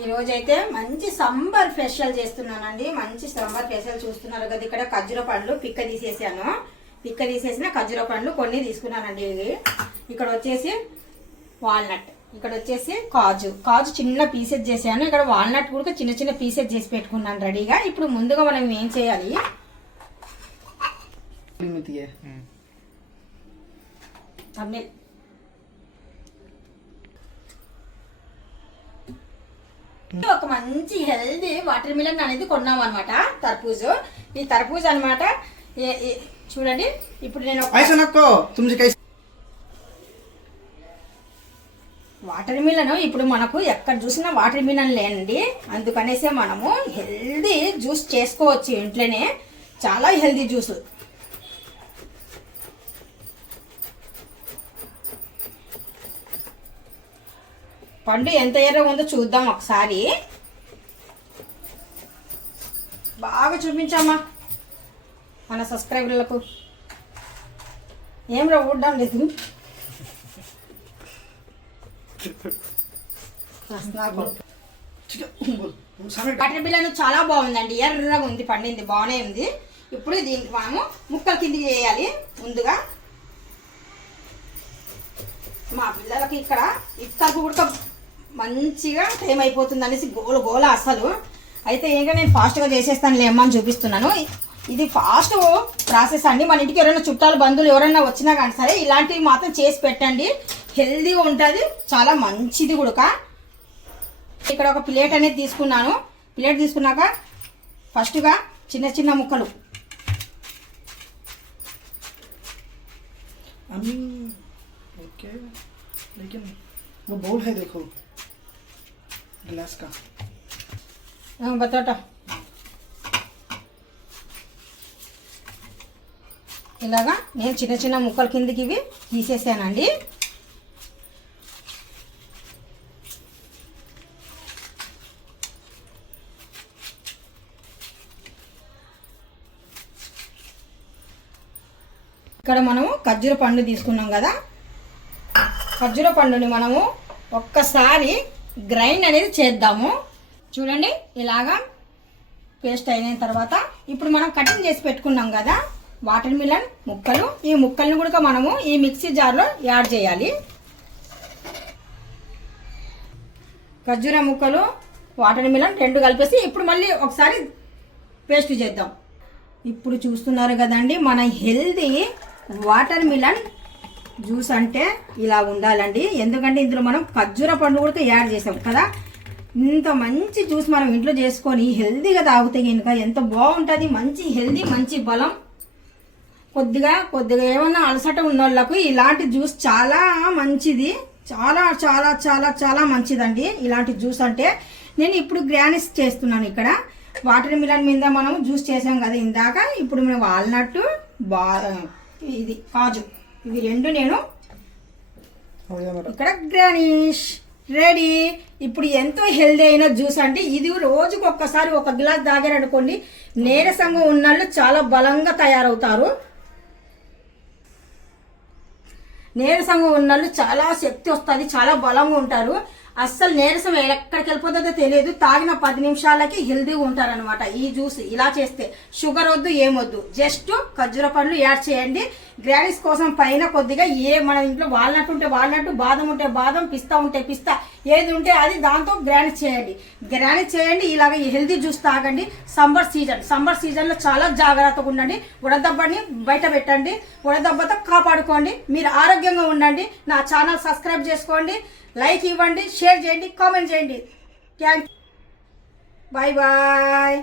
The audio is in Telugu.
ఈరోజైతే మంచి సంబర్ ఫెషల్ చేస్తున్నానండి. మంచి సంబర్ ఫెషల్ చూస్తున్నారు కదా ఇక్కడ ఖర్జుర పండ్లు పిక్క తీసేసాను. పిక్క తీసేసిన ఖర్జుర పండ్లు కొన్ని తీసుకున్నానండి ఇది. ఇక్కడ వచ్చేసి వాల్నట్ ఇక్కడ వచ్చేసి కాజు. కాజు చిన్న పీసెస్ చేశాను. ఇక్కడ వాల్నట్ కూడా చిన్న చిన్న పీసెస్ చేసి పెట్టుకున్నాను రెడీగా. ఇప్పుడు ముందుగా మనం ఏం చేయాలి? అన్ని ఒక మంచి హెల్దీ వాటర్ మిలన్ అనేది కొన్నాం అనమాట తర్పూజ్. ఈ తర్పూజ్ అనమాట చూడండి ఇప్పుడు నేను వాటర్ మిలన్ ఇప్పుడు మనకు ఎక్కడ చూసినా వాటర్ మిలన్ లేనండి అందుకనేసే మనము హెల్దీ జ్యూస్ చేసుకోవచ్చు ఇంట్లోనే. చాలా హెల్దీ జ్యూస్ పండు ఎంత ఎర్రగా ఉందో చూద్దాం ఒకసారి. బాగా చూపించామా మన సబ్స్క్రైబర్లకు. ఏం రా ఊడడం లేదు. బటర్ బిర్యానీ చాలా బాగుందండి. ఎర్రగా ఉంది పండింది బాగానే ఉంది. ఇప్పుడు దీనికి మనము ముక్కలు కింది చేయాలి ముందుగా. మా పిల్లలకి ఇక్కడ ఇక్కడికి ఉడక మంచిగా టైం అయిపోతుంది అనేసి గోల గోల అసలు అయితే ఇంకా నేను ఫాస్ట్గా చేసేస్తాను లేమ్మా అని చూపిస్తున్నాను ఇది ఫాస్ట్ ప్రాసెస్ అండి మన ఇంటికి ఎవరైనా చుట్టాలు బంధువులు ఎవరైనా వచ్చినా కానీ సరే ఇలాంటివి మాత్రం చేసి పెట్టండి హెల్దీగా ఉంటుంది చాలా మంచిది కూడా ఇక్కడ ఒక ప్లేట్ అనేది తీసుకున్నాను ప్లేట్ తీసుకున్నాక ఫస్ట్గా చిన్న చిన్న ముక్కలు अम्मी ओके लेकिन वो बोल है देखो गिलास का ఆ, బతాట ఇలాగా నేను చిన్న చిన్న ముక్కల కిందకి ఇవి తీసేసానండి ఇక్కడ మనము ఖర్జూర పండు తీసుకున్నాం కదా ఖర్జూర పండుని మనము ఒక్కసారి గ్రైండ్ అనేది చేద్దాము. చూడండి ఇలాగా పేస్ట్ అయిన తర్వాత ఇప్పుడు మనం కటింగ్ చేసి పెట్టుకున్నాం కదా వాటర్ మిలన్ ముక్కలు. ఈ ముక్కల్ని కూడా మనము ఈ మిక్సీ జార్లో యాడ్ చేయాలి. ఖర్జూర ముక్కలు వాటర్ మిలన్ రెండు కలిపేసి ఇప్పుడు మళ్ళీ ఒకసారి పేస్ట్ చేద్దాం. ఇప్పుడు చూస్తున్నారు కదండి మన హెల్దీ వాటర్ మిలన్ జ్యూస్ అంటే ఇలా ఉండాలండి. ఎందుకంటే ఇందులో మనం ఖర్జూర పండు కూడా యాడ్ చేసాం కదా. ఇంత మంచి జ్యూస్ మనం ఇంట్లో చేసుకొని హెల్దీగా తాగితే కనుక ఎంత బాగుంటుంది. మంచి హెల్దీ మంచి బలం. కొద్దిగా కొద్దిగా ఏమన్నా అలసట ఉన్న వాళ్ళకు ఇలాంటి జ్యూస్ చాలా మంచిది. చాలా చాలా చాలా చాలా మంచిదండి ఇలాంటి జ్యూస్ అంటే. నేను ఇప్పుడు గ్రానిస్ చేస్తున్నాను ఇక్కడ. వాటర్ మిలన్ మీద మనం జ్యూస్ చేసాం కదా ఇందాక. ఇప్పుడు మేము వాల్నట్టు బా ఇది కాజు. ఇవి రెండు నేను ఇక్కడ గ్రానిష్ రెడీ. ఇప్పుడు ఎంతో హెల్దీ అయిన జ్యూస్ అంటే ఇది రోజుకు ఒక్కసారి ఒక గ్లాస్ తాగారనుకోండి నీరసంగా ఉన్నళ్ళు చాలా బలంగా తయారవుతారు. నీరసంగా ఉన్నళ్ళు చాలా శక్తి వస్తుంది చాలా బలంగా ఉంటారు. అస్సలు నీరసం ఎక్కడికి వెళ్ళిపోతుందో తెలియదు. తాగిన పది నిమిషాలకి హెల్దీగా ఉంటారనమాట ఈ జ్యూస్ ఇలా చేస్తే షుగర్ వద్దు ఏమొద్దు జస్ట్ ఖర్జూర పండ్లు యాడ్ చేయండి. గ్రానీస్ కోసం పైన కొద్దిగా ఏ మన ఇంట్లో వాల్నట్ ఉంటే వాల్నట్ బాదం ఉంటే బాదం పిస్తా ఉంటే పిస్తా ఏది ఉంటే అది దాంతో గ్రానీస్ చేయండి. గ్రానీస్ చేయండి ఇలాగ హెల్దీ జ్యూస్ తాగండి. Summer season. సమ్మర్ సీజన్లో చాలా జాగ్రత్తగా ఉండండి. ఉడదబ్బని బయట పెట్టండి. ఉడదబ్బతో కాపాడుకోండి. మీరు ఆరోగ్యంగా ఉండండి. నా ఛానల్ సబ్స్క్రైబ్ చేసుకోండి. లైక్ ఇవ్వండి. షేర్ చేయండి కామెంట్ చేయండి. Thank bye bye